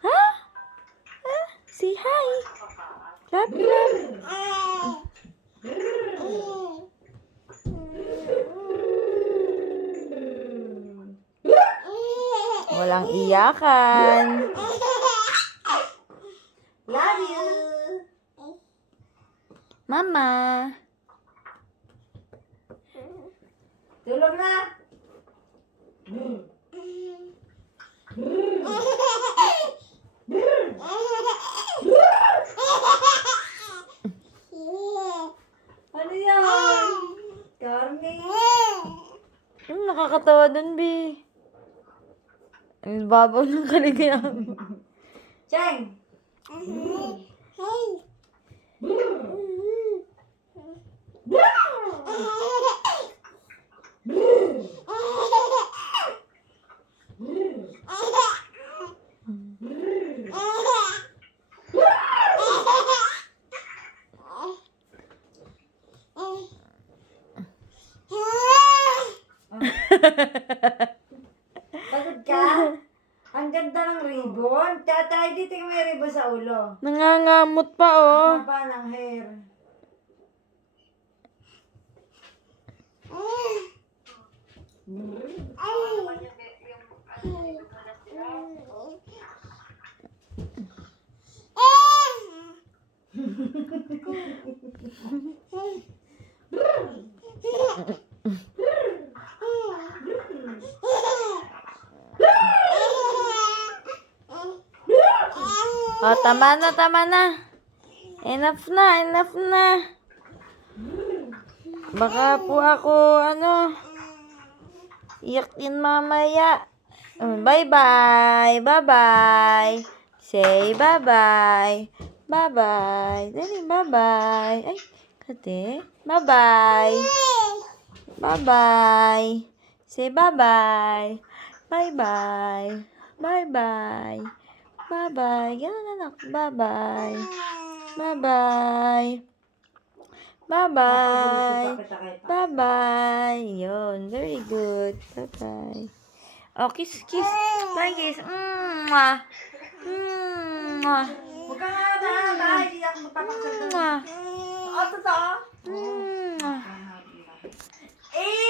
Ha? Say hi. Clap, clap. Walang iyakan. Love you. Mama. Tulog na. Ano yan? Carmen. Nakakatawa dun, Bi. Ang babaw ng kaligayahan mo. Cheng. Pagod ka? Ang ganda ng ribbon. Tatay, dito yung may ribbon sa ulo. Nangangamot pa, oh. Haba ng hair. Oh, tama na, tama na. Enough na, enough na. Baka po ako, iyak din mamaya. Bye-bye, bye-bye. Say bye-bye. Bye-bye. Dali, bye-bye. Ay, kate. Bye-bye. Bye-bye. Say bye-bye. Bye-bye. Bye-bye. Bye-bye. Ganun anak. Bye-bye. Bye-bye. Bye-bye. Bye-bye. Yun. Very good. Bye-bye. Oh, kiss, kiss. Bye, kiss. Mwah. Mwah. Huwag ka nga na. Hindi ako magpapakasal. Mwah. Oo, totoo. Mwah.